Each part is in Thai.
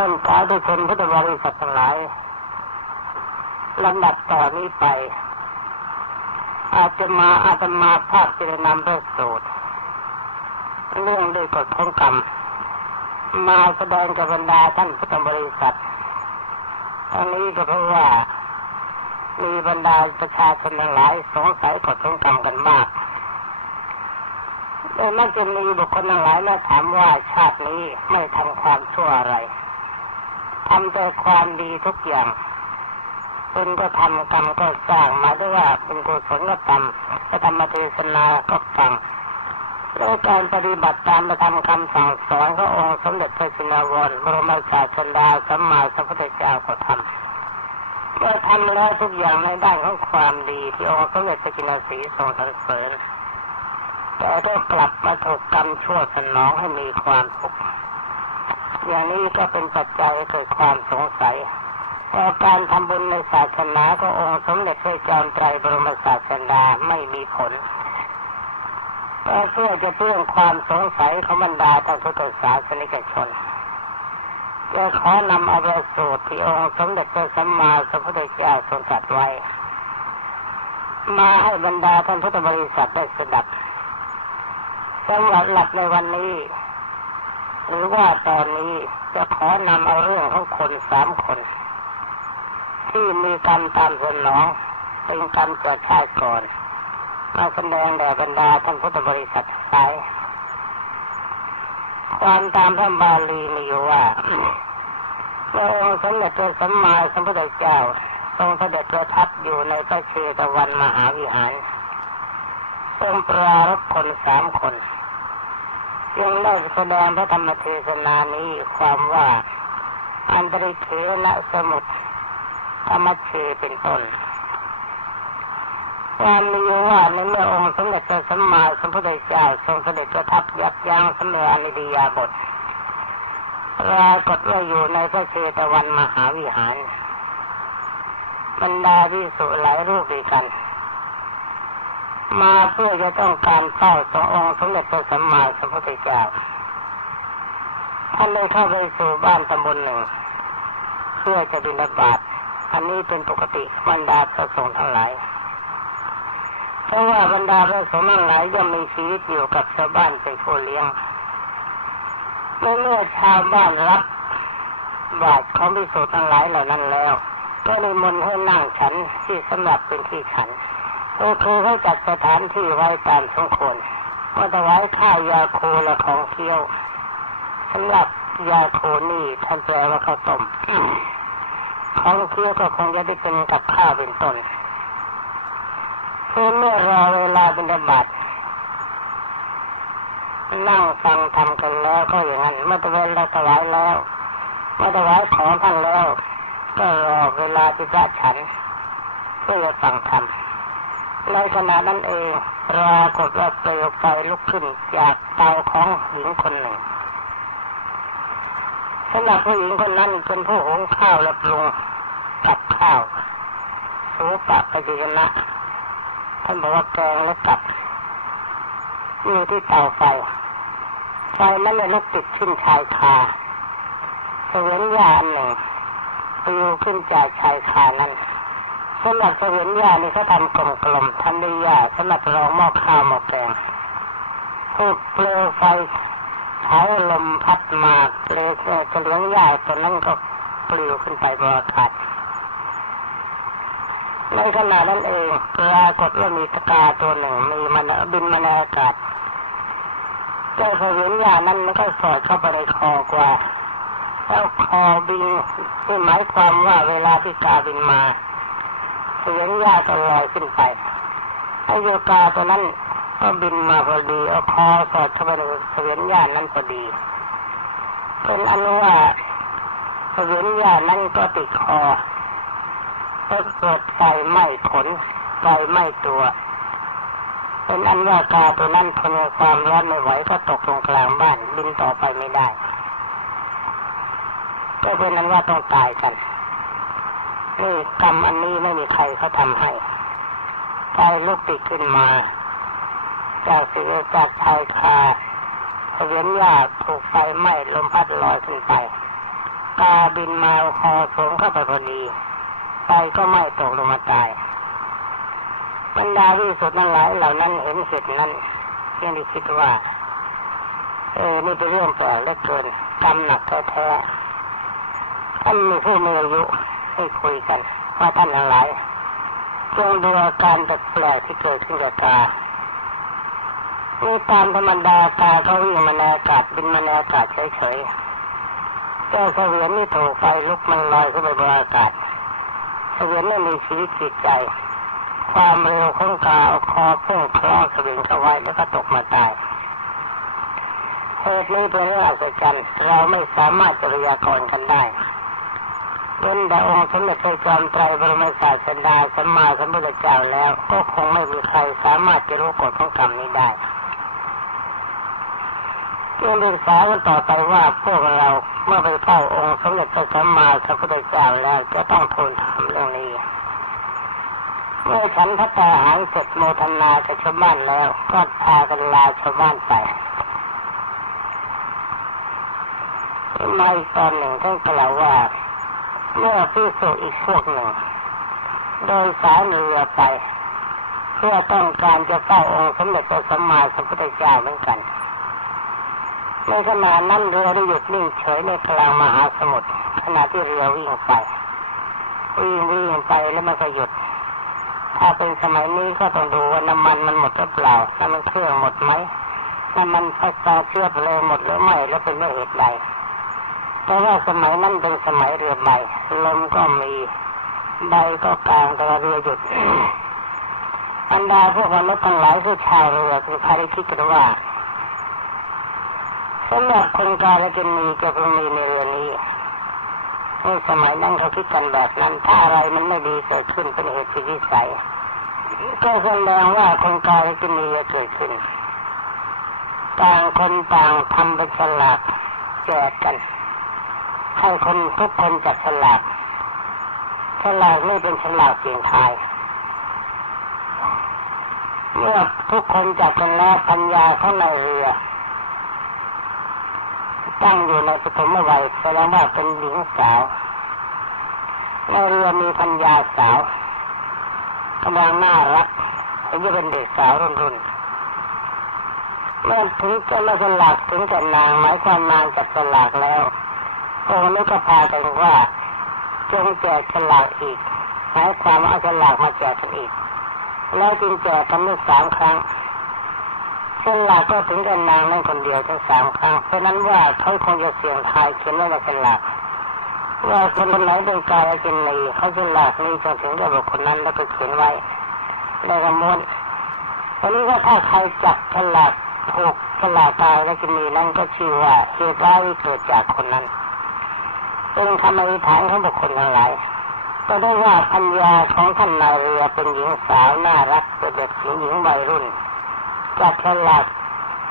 ท่านสาธุชนพุทธบริษัททั้งหลายลำดับต่อนนี้ไป อาจจะมาอาตมาภาพจะนำพระสูตรเรื่องด้วยกฎของกรรม มาแสดงกับบรรดาท่านพุทธบริษัททั้งนี้ก็เพราะว่ามีบรรดาประชาชนหลายสงสัยกฎของกรรมกันมากโดยมักจะมีบุคคลหลายแล้วถามว่าชาตินี้ไม่ทำความชั่วอะไร ทำแต่ความดีทุกอย่างเป็นก็ทำกรรมก็สร้างมาด้วยว่าเป็นกุศลก็ทำก็ธรรมเทศนาก็ฟังแล้วการปฏิบัติตามประธรรมคำสั่งสอนขององค์สมเด็จพระจินวรบรมศาสดาสัมมาสัมพุทธเจ้าก็ทำเมื่อทำแล้วทุกอย่างในด้านของความดีที่องค์สมเด็จพระจินสีทรงสรรเสริญแต่ก็กลับมาถูกกรรมชั่วสนองให้มีความทุกข์ อย่างนี้ก็เป็นปัจจัยเกิดความสงสัยว่การทำบุญในศาสนาขององค์สมเด็จพระจอมไตรบรมศาสดาไม่มีผลเพื่อจะเพื่อความสงสัยของบรรดาท่านพุทธศาสนิกชนจะขอนำเอาประสูตรที่องค์สมเด็จพระสัมมาสัมพุทธเจ้าทรงตรัสไว้ มาให้บรรดาท่านพุทธบริษัทได้สดับสำหรับหลักในวันนี้ หรือว่าตอนนี้จะขอนำเอาเรื่องของคนสามคน ที่มีกรรมตามสนองเป็นกรรมเกิดชาติก่อนมาแสดงแด่บรรดาท่านพุทธบริษัทสายความตามพระบาลีมีอยู่ว่าพระองค์สมเด็จพระสัมมาสัมพุทธเจ้าทรงเสด็จประทับอยู่ในพระเชตวันมหาวิหารทรงปรารบคนสามคน ยังได้แสดงพระธรรมเทศนานี้ความว่าอันตริเทนะสมุทธรรมเชเป็นต้นความมีว่าในเมื่อองค์สมเด็จพระสัมมาสัมพุทธเจ้าทรงเสด็จประทับยับยั้งสมเด็จอนิยาบทปรากฏว่าอยู่ในพระเชตวันมหาวิหารบรรดาที่สุหลายรูปด้วยกัน มาเพื่อจะต้องการเฝ้าสององค์สมเด็จพระสัมมาสัมพุทธเจ้าท่านได้เข้าไปสู่บ้านตำบลหนึ่ง เพื่อจะบิณฑบาตอันนี้เป็นปกติบรรดาพระสงฆ์ทั้งหลายเพราะว่าบรรดาพระสงฆ์ทั้งหลายย่อมมีชีวิตอยู่กับชาวบ้านเป็นผู้เลี้ยงเมื่อเมื่อชาวบ้านรับบาตรของพิสุทั้งหลายเหล่านั้นแล้ว ก็เลยมนให้นั่งฉันที่สำหรับเป็นที่ฉัน โอคือให้จัดสถานที่ไว้ตามสมควรเมื่อถวายข้าวยาคูและของเคี้ยวสำหรับยาคูนี่ท่านแปลว่าข้าวต้มของเคี้ยวก็คงจะได้เป็นกับข้าวเป็นต้นเพื่อเมื่อรอเวลาเป็นบาตนั่งฟังทำกันแล้วก็อย่างนั้นเมื่อตะเวนเราถวายแล้วเมื่อถวายของท่านแล้ว ก็รอเวลาที่พระฉันเพื่อฟังธรรม ในขณะนั้นเองปรากฏว่าเปลวไฟลุกขึ้นจากเตาของหญิงคนหนึ่งสำหรับผู้หญิงคนนั้นเป็นผู้หุงข้าวและปรุงกับข้าวสูปะปฏิยนะท่านบอกว่าแกงและกับอยู่ที่เตาไฟไฟนั้นเลยลุกติดขึ้นชายคาเสวียนยาหนึ่งปลิวขึ้นจากชายคานั้น สำหรับเสวียนยานี่เขาทำกลมๆทันได้ยาสำหรับรองหม้อข้าวหม้อแกงถูกเปลวไฟใช้ลมพัดมาเปลวเฉลียงหญ้าตัวนั้นก็ปลิวขึ้นไปบนอากาศในขณะนั้นเองปรากฏว่ามีตะกาตัวหนึ่งมีมันบินมาในอากาศเจ้าเสวียนหญ้านั้นมันก็สอดเข้าไปในคอกว่าแล้วคอบินที่หมายความว่าเวลาที่กาบินมา เสียนหญ้าก็ลอยขึ้นไปไอโยกาตัวนั้นก็บินมาพอดีเอาคอสอดเข้าไปในเสียนหญ้านั้นพอดีเป็นอนุว่าเสียนหญ้านั้นก็ติดคอก็เกิดไฟไหม้ขนไฟไหม้ตัวเป็นอันว่ากาตัวนั้นทนความร้อนไม่ไหวก็ตกลงกลางบ้านบินต่อไปไม่ได้ ก็เป็นอันว่าต้องตายกัน นี่กรรมอันนี้ไม่มีใครเขาทำให้ไฟลุกติดขึ้นมา จากสิจากชายคาเวียนหญ้าถูกไฟไหม้ลมพัดลอยขึ้นไป กาบินมาคอสงเข้าไปพอดีไปก็ไม่ตกลงมาตายบรรดาวิสุทธ์นั้นหลายเหล่านั้นเห็นเสร็จนั้นยังได้คิดว่า เออนี่เป็นเรื่องแปลกเหลือเกินกรรมหนักแท้ๆท่านมีผู้มีอายุ ให้คุยกันว่าท่านทั้งหลายจงดูอาการแปลกที่เกิดขึ้นกับกานี่ตามธรรมดากาเขาวิ่งมาในอากาศบินมาในอากาศเฉยๆแต่เสวียนนี่ถูกไฟลุกมันลอยขึ้นไปบนอากาศเสวียนไม่มีชีวิตจิตใจ ความเร็วของกาเอาคอพุ่งคล้องเสวียนเข้าไว้แล้วก็ตกมาตายเหตุนี้เป็นเรื่องอัศจรรย์เราไม่สามารถจะพยากรณ์กันได้ เว้นแต่องค์สมเด็จพระจอมไตรบรมศาสดาสัมมาสัมพุทธเจ้าแล้ว ก็คงไม่มีใครสามารถจะรู้กฎของกรรมนี้ได้เรื่องศึกษากันต่อไปว่าพวกเราเมื่อไปเฝ้าองค์สมเด็จพระสัมมาสัมพุทธเจ้าแล้วจะต้องทูลถามเรื่องนี้เมื่อฉันพัฒนาหารเสร็จโมทนากับชาวบ้านแล้ว ก็พากันลาชาวบ้านไปมาอีกตอนหนึ่งท่านกล่าวว่า เมื่อพิสุอีกพวกหนึ่งโดยสายเรือไป เพื่อต้องการจะเฝ้าองค์สมเด็จพระสัมมาสัมพุทธเจ้าเหมือนกันในขณะนั้นเรือได้หยุดนิ่งเฉยในกลางมหาสมุทรขณะที่เรือวิ่งไปวิ่งวิ่งไปแล้วมันก็หยุด ถ้าเป็นสมัยนี้ก็ต้องดูว่าน้ำมันมันหมดหรือเปล่าน้ำมันเครื่องหมดไหมน้ำมันไฟฟ้าเชื้อเพลิงหมดหรือไม่แล้วเป็นเมื่อเหตุใด เพราะว่าสมัยนั้นเป็นสมัยเรือใบลมก็มีใบก็กลางแต่เรือหยุดอันดาพวกมนุษย์ทั้งหลายคือชาวเรือคือพาริคิดกันว่าสำหรับคนกาลจะมีจะคงมีในเรือนี้ในสมัยนั้นเขาคิดกันแบบนั้น ถ้าอะไรมันไม่ดีเกิดขึ้นเป็นเหตุวิสัยก็แสดงว่าคนกาลจะมีจะเกิดขึ้น ต่างคนต่างทำเป็นฉลากแจกกัน ให้คนทุกคนจัดฉลากฉลากไม่เป็นฉลากเสียงทายเมื่อทุกคนจัดกันแล้วปัญญาของในเรือตั้งอยู่ในปฐมวัยแสดงว่าเป็นหญิงสาวในเรือมีพัญญาสาวกำลังน่ารักอายุเป็นเด็กสาวรุ่นรุ่นเมื่อถึงจะมาสลากถึงจะนางหมายความนางจัดสลากแล้ว องค์นี้ก็พากันว่า จงแจกสลากอีกหมายความเอาสลากมาแจกกันอีก แล้วจึงแจกกันไม่สามครั้งสลากก็ถึงกันนางนั่นคนเดียวทั้งสามครั้งเพราะนั้นว่าเขาคงจะเสี่ยงทายเขียนไว้ในสลากว่าคนคนไหนเป็นกายเป็นนีเขาสลากนี้จนถึงจะบอกคนนั้นแล้วก็เขียนไว้ในกระมวลตอนนี้ว่าถ้าใครจับสลากถูกสลากกายและจะมีนั่นก็ชื่อว่าเหตุร้ายเกิดจากคนนั้น เป็นคำอธิษฐานของบุคคลทั้งหลายก็ได้ว่าพัญญาของท่านนายเรือเป็นหญิงสาวน่ารักเป็นเด็กหญิงวัยรุ่นจับฉลาก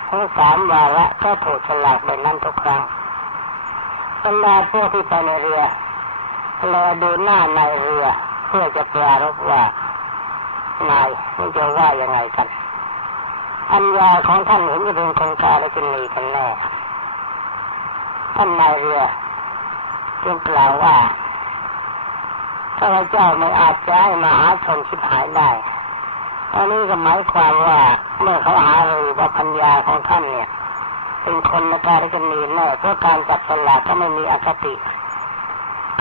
ทั้งสามวาระก็ถูกฉลากแบบนั้นทุกครั้งบรรดาพวกที่ไปในเรือแลดูหน้านายเรือ เพื่อจะปรารบว่านายมันจะว่ายังไงกันพัญญาของท่านเห็นจะเป็นคนกาและเป็นนีกันแน่ท่านนายเรือ จึงกล่าวว่าพระเจ้าไม่อาจจะให้มหาชนชิบหายได้อันนี้ก็หมายความว่าเมื่อเขาหารือว่าพัญญาของท่านเนี่ย เป็นคนในการกันนีแน่เพราะการจับสลากก็ไม่มีอคติ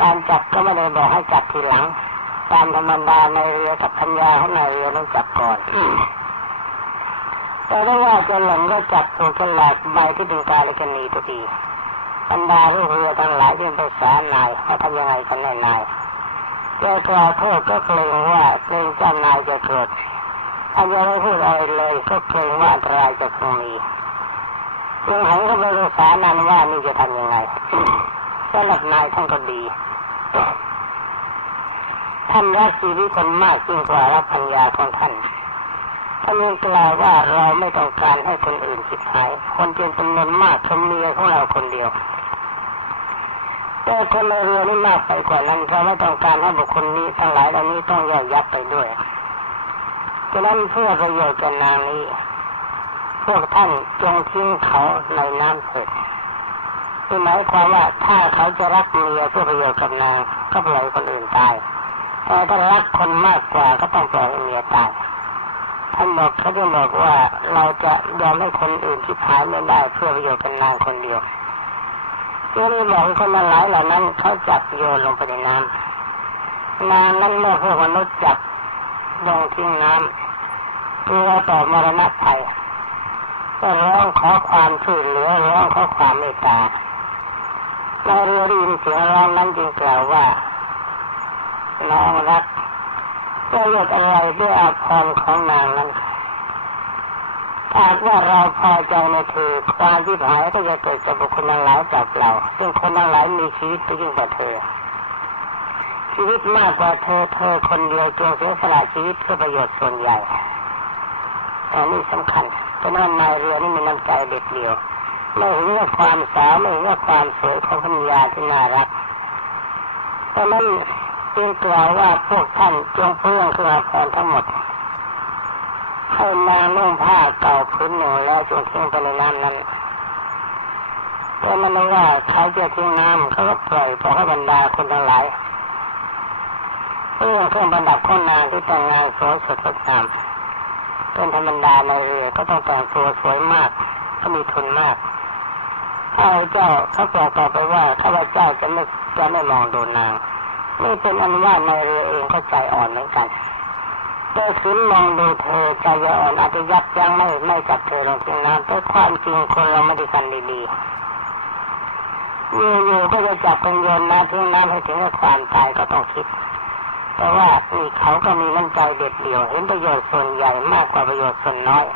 การจับก็ไม่ได้บอกให้จับทีหลัง ตามธรรมดาในเรือกับพัญญาของในเรือต้องจับก่อนแต่ถ้าว่าจะหลงก็จับตัวฉลากใบที่เป็นการกันนีตัวดี บรรดาลูกเรือทั้งหลายจึงไปสารนายว่าทำยังไงกันแน่นายแกกล่าวโทษก็เกรงว่าเกรงเจ้านายจะเกิดถ้ายังไม่พูดอะไรเลยก็เกรงว่าอันตรายจะคงมีจึงหันเข้าไปปรึกษานั้นว่านี่จะทำยังไงสำหรับนายท่านก็ดีท่านรักชีวิตคนมากยิ่งกว่ารักพัญญาของท่านท่านกล่าวว่าเราไม่ต้องการให้คนอื่นคิดหาย คนเจนจำนวนมากเป็นเมียของเราคนเดียว แต่คนในเรือนี่มากไปกว่านั้นเราไม่ต้องการให้บุคคลนี้ทั้งหลายเหล่านี้ต้องย่อยยับไปด้วยฉะนั้นเพื่อประโยชน์แก่นางนี้ พวกท่านจงทิ้งเขาในน้ำเถิดคือหมายความว่าถ้าเขาจะรักเมียเพื่อประโยชน์กับนางก็ปล่อยคนอื่นตายแต่ถ้ารักคนมากกว่าก็ต้องปล่อยเมียตายท่านบอกเขาจะบอกว่าเราจะยอมให้คนอื่นที่ผายไม่ได้เพื่อประโยชน์กับนางคนเดียว ที่นี่บอกคนมาหลายเหล่านั้นเขาจับโยนลงไปในน้ำนางนั้นเมื่อพวกมนุษย์จับลงทิ้งน้ำเพื่อต่อมรณะภัยก็ร้องขอความช่วยเหลือร้องขอความเมตตาเรือได้ยินเสียงร้องนั้นจึงกล่าวว่าน้องรักประโยชน์อะไรด้วยอาภรณ์ของนางนั้น ถ้าว่าเราพอใจในเธอความที่หายก็จะเกิดกับบุคคลทั้งหลายจากเรา ซึ่งคนทั้งหลายมีชีวิตที่ยิ่งกว่าเธอ ชีวิตมากกว่าเธอเธอคนเดียวจงเสียสละชีวิตเพื่อประโยชน์ส่วนใหญ่อันนี้สำคัญเพราะนั้นนายเรือนี่มีน้ำใจเด็ดเดียวไม่เห็นว่าความสาวไม่เห็นว่าความสวยของพัญญาที่น่ารักเพราะนั้นจึงกล่าวว่าพวกท่านจงเพื่องเครื่องพรทั้งหมด ให้มานุ่งผ้าเก่าพื้นหนึ่งแล้วจงทิ้งไปในน้ำนั้นเพราะมันว่าใช้จะทิ้งน้ำเขาก็ปล่อยพอให้บรรดาคนทั้งหลายเพื่อเครื่องบรรดับข้องนางที่แต่งงานสวยสดงดงามเป็นธรรมดาในเรือก็ต้องแต่งตัวสวยมาก ก็มีทุนมากถ้าเจ้าเขาบอกต่อไปว่าข้าพเจ้าจะไม่จะไม่มองดูนางนี่เป็นอันว่าในเรือเองก็ใจอ่อนเหมือนกัน แต่สินมองดูเธอใจอ่อนอาจจะยับยั้งไม่ไม่จับเธอลงทิ้งน้ำแต่ความจริงคนเราไม่ได้กันดีๆอยู่ๆก็จะจับคนโยนน้ำทิ้งน้ำให้ถึงกับความตายก็ต้องคิดแต่ว่านี่เขาก็มีน้ำใจเด็ดเดี่ยวเห็นประโยชน์ส่วนใหญ่มากกว่าประโยชน์ส่วนน้อย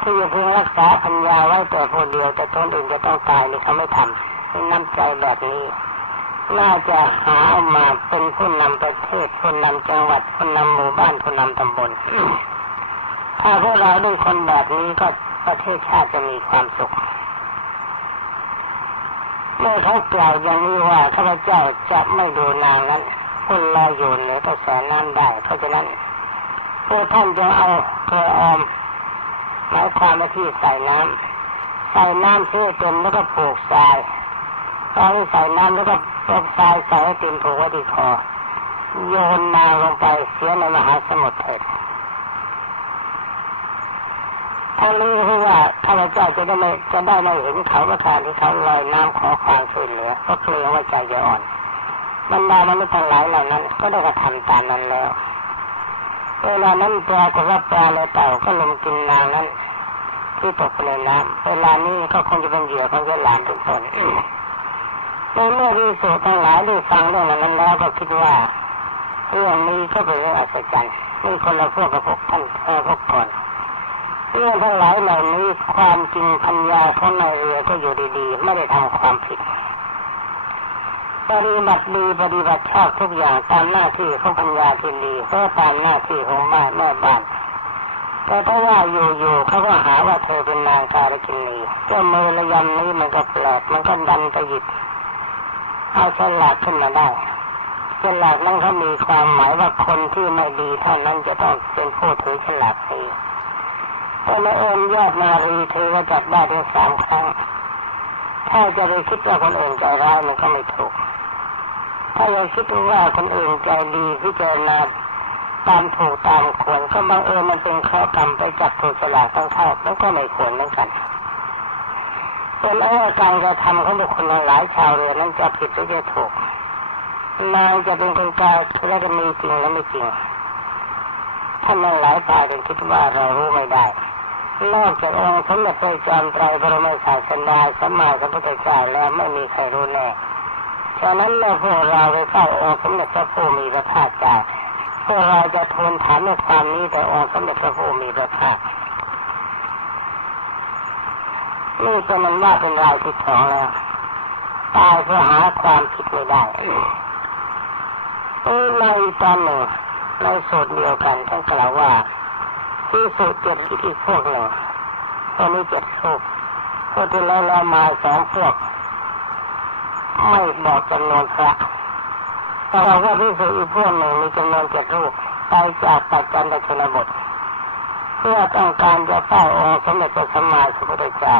ที่จะเพียงรักษาปัญญาไว้แต่คนเดียวแต่ตนอื่นจะต้องตายนี่เขาไม่ทำนน้ำใจแบบนี้ น่าจะหามาเป็นผู้นำประเทศผู้นำจังหวัดผู้นำหมู่บ้านผู้นำตำบลถ้าพวกเราด้วยคนแบบนี้ก็ประเทศชาติจะมีความสุข เมื่อเขากล่าวอย่างนี้ว่าข้าพเจ้าจะไม่ดูนางนั้นคนลอยอยู่เหนือกระแสน้ำได้ เพราะฉะนั้นพวกท่านจะเอาเกลือออมหมายความว่าที่ใส่น้ำใส่น้ำเพื่อเต็มแล้วก็ผูกทราย ตอนที่ใส่น้ำแล้วก็ปกทรายใส่ให้เต็มผูกไว้ที่คอโยนนางลงไปเสียในมหาสมุทรเถิดทั้งนี้เพราะว่าข้าพเจ้าจะได้ไม่จะได้ไม่เห็นเขาประทานที่เขาลอยน้ำขอความช่วยเหลือเพราะเกรงว่าใจจะอ่อนบรรดามนุษย์ทั้งหลายเหล่านั้น ก็ได้กระทำตามนั้นแล้วเวลานั้นปลากฏว่าปลาและเต่าก็ลงกินนางนั้นที่ตกในน้ำเวลานี้ก็คงจะเป็นเหยื่อของเจ้าหลานทุกคน ในเมื่อที่สุทั้งหลายได้ฟังเรื่องนั้นแล้วก็คิดว่าเรื่องนี้ก็เป็นเรื่องอัศจรรย์นี่คนละพวกกับพวกท่านเออพวกก่อนเรื่องทั้งหลายเหล่านี้ความจริงพัญญาของนายเรือก็อยู่ดีๆ ไม่ได้ทำความผิดปฏิบัติดีปฏิบัติชอบทุกอย่างตามหน้าที่ของปัญญาที่ดีก็ตามหน้าที่ของบ้านแม่บ้านแต่ถ้าว่าอยู่ๆเขาก็หาว่าเธอเป็นนางการกินีเจ้ามือระยำนี้มันก็แปลกมันก็ดันไปหยิบ เอาฉลาดขึ้นมาได้ฉลาดนั้นเขามีความหมายว่าคนที่ไม่ดีเท่านั้นจะต้องเป็นผู้ถือฉลาดนี้แต่ในเอ็มยอดนารีเธอก็จับได้ถึงสามครั้ง ถ้าจะไปคิดว่าคนอื่นใจร้ายมันก็ไม่ถูก ถ้าเราคิดว่าคนอื่นใจดีพิจารณาตามถูกตามควรก็บังเอิญมันเป็นข้อกรรมไปจับถูกฉลาดต้องเข้าแล้วก็ไม่ควรเหมือนกัน เป็นเรื่องการกระทำของบุคคลหลายชาวเรือนั้นจะผิดหรือจะถูกนางจะเป็นคนกลางและจะมีจริงและไม่จริงท่านนั้นหลายฝ่ายเป็นคิดว่าเรารู้ไม่ได้ นอกจากองค์สมเด็จพระจอมไตรบรมศาสดาสัมมาสัมพุทธเจ้าแล้วไม่มีใครรู้แน่ฉะนั้นเมื่อพวกเราไปเฝ้าองค์สมเด็จพระผู้มีพระภาคเจ้าพวกเราจะทูลถามในความนี้แต่องค์สมเด็จพระผู้มีพระภาค นี่เป็นมันว่าเป็นรายที่สองแล้วตายเพื่อหาความผิดไม่ได้นี่ในตอนหนึ่งในสูตรเดียวกันท่านกล่าวว่าที่สูตรเจ็ดอีกพวกหนึ่งตอนนี้เจ็ดสูตรพวกที่แล้วแล้วมาสองพวกไม่บอกจำนวนพระแต่เราก็พิสูจน์อีกพวกหนึ่งมีจำนวนเจ็ดรูปไปจากปัจจันตชนบทเพื่อต้องการจะเฝ้าองค์สมเด็จพระสัมมาสัมพุทธเจ้า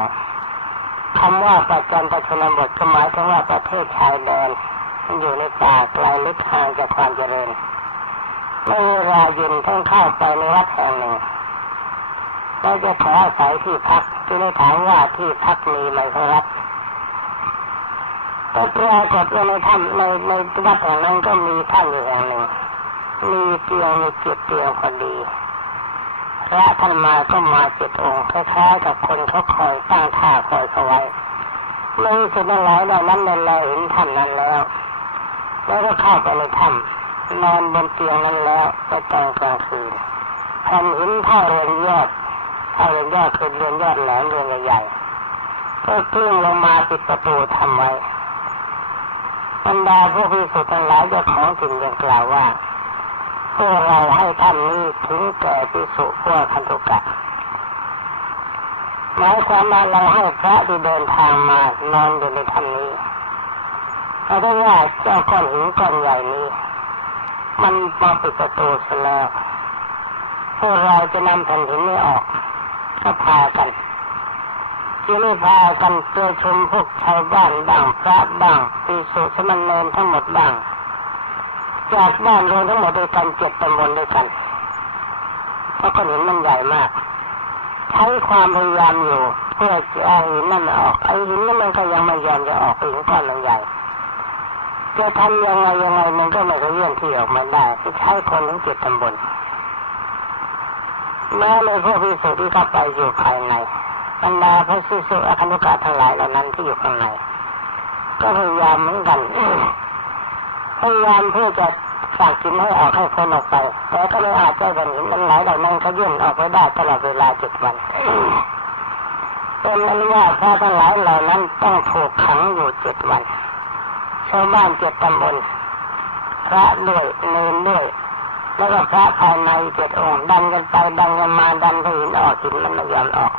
คำว่าประจันตชนบทก็หมายถึงว่าประเทศชายแดนมันอยู่ในป่าไกลลึกห่างจากความเจริญเมื่อเวลาเย็นท่านเข้าไปในวัดแห่งหนึ่งเราจะขออาศัยที่พักที่ได้ถามว่าที่พักมีไหมครับก็ปรากฏว่าในถ้ำในในวัดแห่งนั้นก็มีท่านอยู่แห่งหนึ่งมีเตียงมีจุดเตียงพอดี พระท่านมาก็มาเจ็ดองค์คล้ายๆกับคนเขาคอยตั้งท่าคอยเขาไว้ในสุดนั้นแล้วนั้นเราเห็นท่านนั้นแล้ว แล้วก็เข้าไปในถ้ำนอนบนเตียงนั้นแล้วไปตอนกลางคืนแผ่นหินเท่าเรือนยอดเท่าเรือนยอดคือเรือนยอดแหลมเรือนใหญ่ๆก็กลิ้งลงมาปิดประตูทำไว้บรรดาผู้พิสุทธิ์ทั้งหลายเจ้าของถิ่นยังกล่าวว่า พวกเราให้ท่านนี้ถึงแก่พิสุดพวกพันธุกะหมายความว่าเราให้พระที่เดินทางมานอนอยู่ในท่านนี้เพราะว่าเจ้าก้อนหินก้อนใหญ่นี้ มันมาปิดประตูเสียแล้วพวกเราจะนำแผ่นหินนี้ออกก็พากันที่ไม่พากันเพื่อชมพวกชาวบ้านบ้างพระบ้างปีสุสมณเณรทั้งหมดบ้าง จากบ้านเรวมทั้งหมดด้วยกันเจ็ดตำบลด้วยกันเพราะก้อนหินมันใหญ่มาก ใช้ความพยายามอยู่ เพื่อจะเอาหินนั่นออกไอ้หินนั่นมันก็ยังไม่ยอมจะออกหินก้อนใหญ่จะทำยังไงยังไงมันก็ไม่เคยเลื่อนที่ออกมาได้ใช้คนทั้งเจ็ดตำบลแม้เลยพวกพิสุที่เข้าไปอยู่ภายในบรรดาพระสิสุอคนุกาทั้งหลายเหล่านั้นที่อยู่ข้างในก็พยายามเหมือนกัน พยายามเพื่อจะฝากกินให้ออกให้คนออกไป แต่ก็ไม่อาจจะเห็นมันหลายเหล่านั้นเขายื่นออกไปได้ตลอดเวลาเจ็ดวันเป็นนั้นว่าพระทั้งหลายเหล่านั้นต้องถูกขังอยู่เจ็ดวันชาวบ้านเจ็ดตำบลพระด้วยเนรด้วยแล้วก็พระภายในเจ็ดองค์ดันกันไปดันกันมาดันไปหินออกหินมันไม่ยอมออก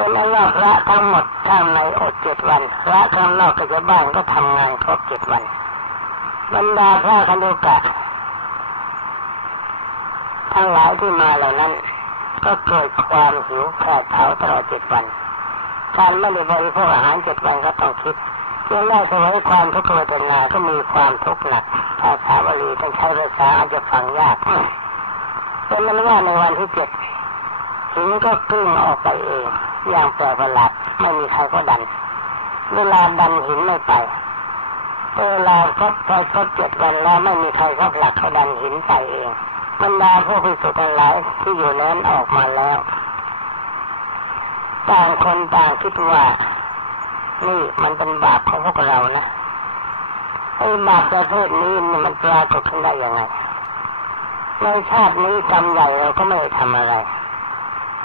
เป็นนั้นว่าพระทั้งหมดข้างในอดเจ็ดวันพระข้างนอกก็จะบ้านก็ทำงานครบเจ็ดวันบรรดาพระคันธุกะทั้งหลายที่มาเหล่านั้น ก็เกิดความหิวแผดเผาตลอดเจ็ดวันการไม่ได้บริโภคอาหารเจ็ดวันก็ต้องคิดเพียงได้สมัยความทุกข์เวทนาก็มีความทุกข์หนักภาษาบาลีต้องใช้ภาษาอาจจะฟังยากเป็นนั้นว่าในวันที่เจ็ดหินก็กลิ้งออกไปเอง อย่างแปลกประหลาดไม่มีใครก็ดัน เวลาดันหินไม่ไปเวลาครบพอครบเจ็ดวันแล้วไม่มีใครเขาผลักเขาดันหินไปเองบรรดาผู้พิสุทธิ์ทั้งหลายที่อยู่นั้นออกมาแล้วต่างคนต่างคิดว่า นี่มันเป็นบาปของพวกเรานะไอ้บาปประเภทนี้มันปรากฏขึ้นได้ยังไงในชาตินี้กรรมใหญ่เราก็ไม่ได้ทำอะไร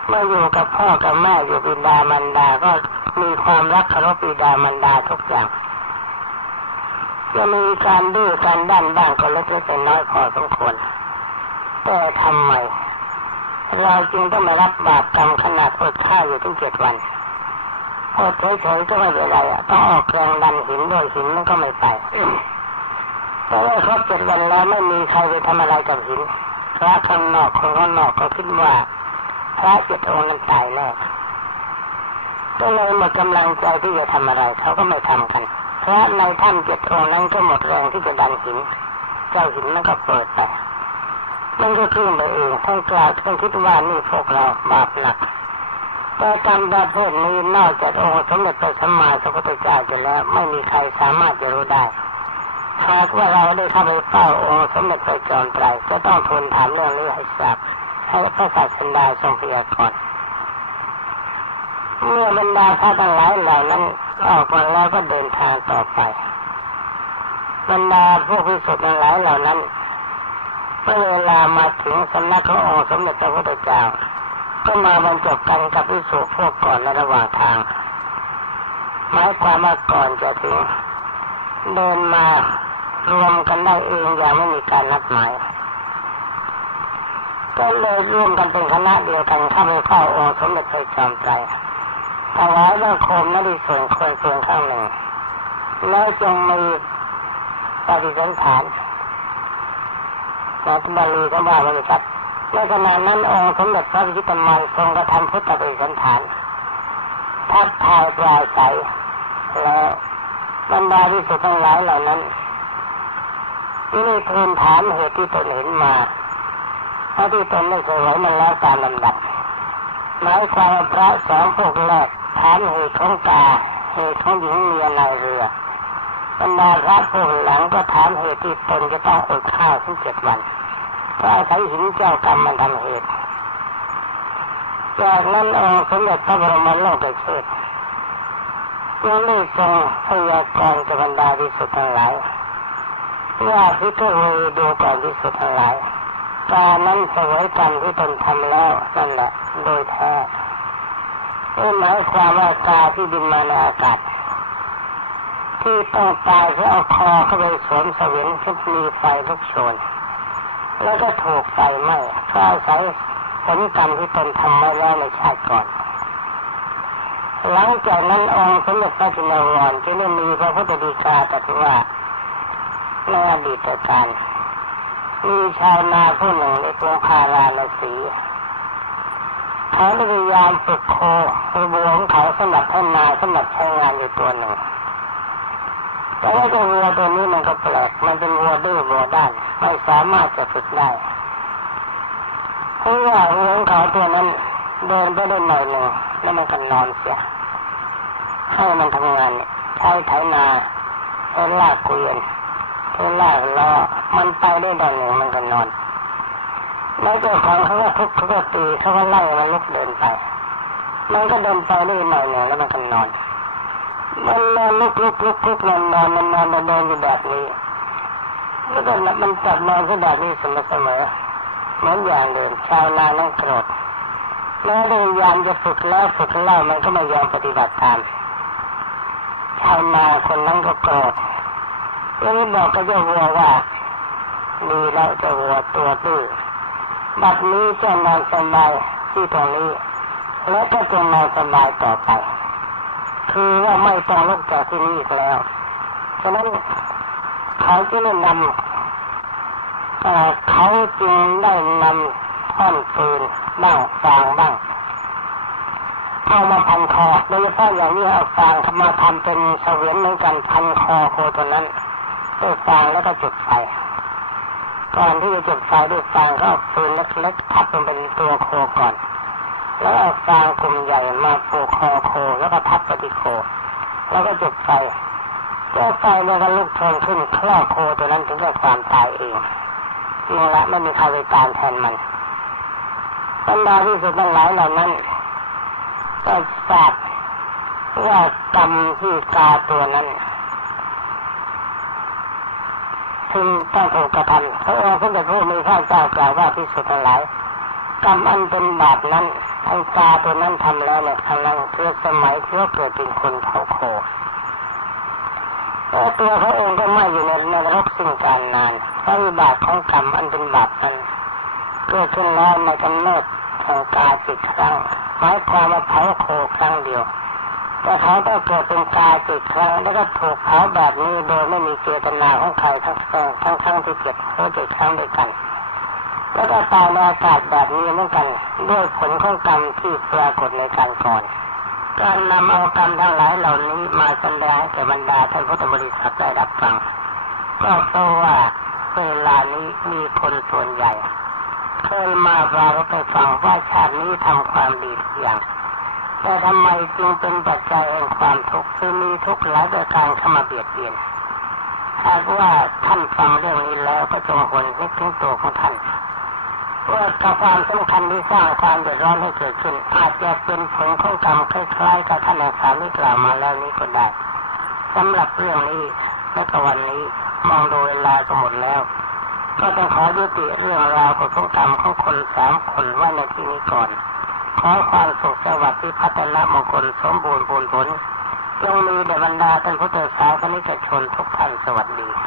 เมื่ออยู่กับพ่อกับแม่อยู่บิดามารดาก็มีความรักเคารพบิดามารดาทุกอย่างจะมีการดื้อการด้านบ้างก็เล็กๆแต่น้อยพอสมควรแต่ทำไมเราจึงต้องมารับบาปกรรมขนาดอดข้าวอยู่ถึงเจ็ดวันอดเฉยๆก็ไม่เป็นไรอะต้องออกแรงดันหินด้วยหินมันก็ไม่ไปเพราะว่าครบเจ็ดวันแล้วไม่มีใครไปทำอะไรกับหินพระข้างนอกคนข้างนอกก็คิดว่า พระเจ็ดองค์นั้นตายแน่ก็เลยหมดกำลังใจที่จะทำอะไร เขาก็ไม่ทำกันพระในถ้ำเจ็ดองค์นั้นก็หมดแรงที่จะดันหิน เจ้าหินมันก็เปิดไปมันก็ขึ้นไปเองท่านกล่าวท่านคิดว่านี่พวกเราบาปหนักแต่กรรมประเภทนี้นอกจากองค์สมเด็จพระสัมมาสัมพุทธเจ้าจะแล้ว ไม่มีใครสามารถจะรู้ได้หากว่าเราได้เข้าไปเฝ้าองค์สมเด็จพระจอมไตรก็ต้องทูลถามเรื่องนี้ให้ทราบ ให้พระศาสดาทรงพยากรณ์เมื่อบรรดาพระทั้งหลายเหล่านั้นออกมาแล้วก็เดินทางต่อไปบรรดาพวกพิสุทธิ์ทั้งหลายเหล่านั้นเมื่อเวลามาถึงสำนักขององค์สมเด็จพระพุทธเจ้า ก็มาบรรจบกันกับพิสุพวกก่อนในระหว่างทางหมายความว่าก่อนจะถึงเดินมารวมกันได้เองอย่างไม่มีการนัดหมาย ก็เลยร่วมกันเป็นคณะเดียวกันเข้าไปเข้าองค์สมเด็จพระจอมไตรถวายบังคมนั่นดีส่วนคนส่วนข้างหนึ่งแล้วจงมีปฏิสันฐานนะบาลีก็ว่าบริษัทในขณะนั้นองค์สมเด็จพระพิชิตมันทรงกระทำพุทธปฏิสันฐานทักทายปราศัยแล้วบรรดาที่สุดทั้งหลายเหล่านั้นนี่ได้ทูลถามเหตุที่ตนเห็นมา พระที่ตนได้เสวยมันแล้วตามลำดับหมายความว่าพระสองพวกแรกถามเหตุของกาเหตุของหญิงเมียในเรือบรรดาพระพวกหลังก็ถามเหตุที่ตนจะต้องอดข้าวถึงเจ็ดวันก็อาศัยหินเจ้ากรรมมันทำเหตุจากนั้นองค์สมเด็จพระบรมโลกเชษยังได้ทรงพยากรณ์กับบรรดาที่สุดทั้งหลายว่าพิทเวดูก่อนที่สุดทั้งหลาย การนั้นเสวยกรรมที่ตนทำแล้วนั่นแหละ โดยแท้ไม่หมายความว่ากาที่บินมาในอากาศ ที่ต้องตายเพราะเอาคอเข้าไปสวมสวิงที่มีไฟลุกโชน แล้วก็ถูกไฟไหม้ก็อาศัยผลกรรมที่ตนทำไว้แล้วในชาติก่อน หลังจากนั้นองค์สมเด็จพระจินวรจึงได้มีพระพุทธดีกาตรัสว่าในอดีตการ มีชาวนาผู้หนึ่งในกรุงพาราณสีเขาพยายามฝึกโคคือวัวของเขาสำหรับให้นาสำหรับใช้งานอยู่ตัวหนึ่งแต่ว่าตัววัวตัวนี้มันก็แปลกมันเป็นวัวดื้อวัวด้านไม่สามารถจะฝึกได้เพราะว่าวัวของเขาตัวนั้นเดินไปได้หน่อยหนึ่งแล้วมันก็นอนเสียให้มันทำงานใช้ไถนาใช้ลากเกวียนใช้ลากล้อ มันไปได้ดอนหนึ่งมันก็นอน แล้วเจ้าของเขาก็ทุบเขาก็ตีเขาก็ไล่มันลุกเดินไป มันก็เดินไปได้หน่อยหนึ่งแล้วมันก็นอน มันนอนลุกลุกลุกลุกนอนนอนมันนอนมันเดินอยู่แบบนี้แล้วก็มันจับนอนที่แบบนี้เสมอเสมอเหมือนอย่างเดิมชาวนานั่งโกรธแม้พยายามจะฝึกแล้วฝึกเล่ามันก็ไม่ยอมปฏิบัติตามชาวนาคนนั้นก็โกรธแล้วบอกกับเจ้าวัวว่า ดีแล้วจ้าวัวตัวตื้อบัดนี้จ้านอนสบายที่ตรงนี้ แล้วก็จงนอนสบายต่อไป คือว่าไม่ต้องลุกจากที่นี่อีกแล้ว ฉะนั้นเขาจึงได้นำเขาจึงได้นำท่อนปืนบ้างฟางบ้างเอามาพันคอโดยเฉพาะอย่างนี้เอาฟางมาทำเป็นเสวียนเหมือนกันพันคอโคตัวนั้นด้วยฟางแล้วก็จุดไฟ ก่อนที่จะจุดไฟด้วยฟางก็เอาปืนเล็กๆทับลงเป็นตัวโคก่อน แล้วเอาฟางกลุ่มใหญ่มาปูคอโคแล้วก็ทับปฏิโค แล้วก็จุดไฟเจ้าไฟมันก็ลุกโชนขึ้นคลอกโคตัวนั้นถึงกับความตายเองนี่แหละไม่มีใครไปตามแทนมันบรรดาที่สุดทั้งหลายเหล่านั้นก็ทราบว่ากรรมที่กาตัวนั้น ถึงต้องถูกกระทำพระองค์สมเด็จพระมีพระเจ้ากล่าวว่าที่สุดทั้งหลายกรรมอันเป็นบาปนั้นทางตาตัวนั้นทำแล้วเนี่ยทางนั้นเพื่อสมัยเพื่อเกิดเป็นคนเขาโคแล้วตัวเขาเองก็ไม่อยู่ในนรกสิ่งการนานเพราะบาปของกรรมอันเป็นบาปนั้นเกิดขึ้นแล้วในกำเนิดแห่งกาจิตครั้งหมายความว่าเผาโคครั้งเดียว แต่เขาต้องเกิดเป็นกาจิตครั้งแล้วก็ถูกเผาแบบนี้โดยไม่มีเจตนาของใครทั้งทั้งทั้งที่เจ็ดเขาเจ็ดครั้งด้วยกัน แล้วก็ตายในอากาศแบบนี้เหมือนกัน ด้วยผลของกรรมที่ปรากฏในการก่อนการนำเอากรรมทั้งหลายเหล่านี้มาแสดงให้แก่บรรดาท่านพุทธบริษัทได้รับฟังก็เพราะว่าเวลานี้มีคนส่วนใหญ่ เคยมาฟังไปฟังว่าชาตินี้ทำความดีทุกอย่าง แต่ทำไมจึงเป็นปัจจัยแห่งความทุกข์คือมีทุกข์หลายประการเข้ามาเบียดเบียนหากว่าท่านฟังเรื่องนี้แล้วก็จงหวนนึกถึงตัวของท่านว่าถ้าความสำคัญที่สร้างความเดือดร้อนให้เกิดขึ้นอาจจะเป็นผลของกรรมคล้ายๆกับท่านอาสาที่กล่าวมาแล้วนี้ก็ได้สำหรับเรื่องนี้และก็วันนี้มองดูเวลาก็หมดแล้ว ก็ต้องขอยุติเรื่องราวของกรรมของคนสามคนไว้ในที่นี้ก่อน อความสุขสวัสดิ์ที่พัฒนามงคลสมบูรณ์บุญผลจงมีแด่บรรดาท่านพุทธศาสนิกชนทุกท่านสวัสดี